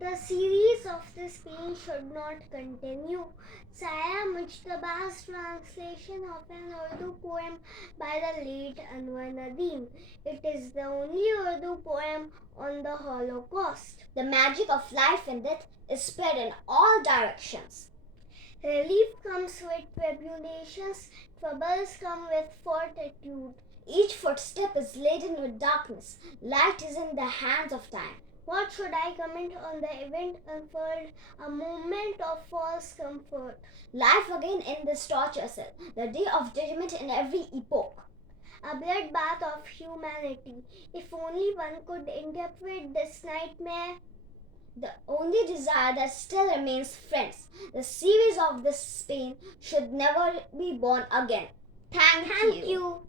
The series of this pain should not continue. Saira Mujtaba's translation of an Urdu poem by the late Anwar Nadeem. It is the only Urdu poem on the Holocaust. The magic of life and death is spread in all directions. Relief comes with tribulations, troubles come with fortitude. Each footstep is laden with darkness. Light is in the hands of time. What should I comment on the event unfurled? A moment of false comfort. Life again in this torture cell. The day of judgment in every epoch. A bloodbath of humanity. If only one could interpret this nightmare. The only desire that still remains, friends, the series of this pain should never be born again. Thank you.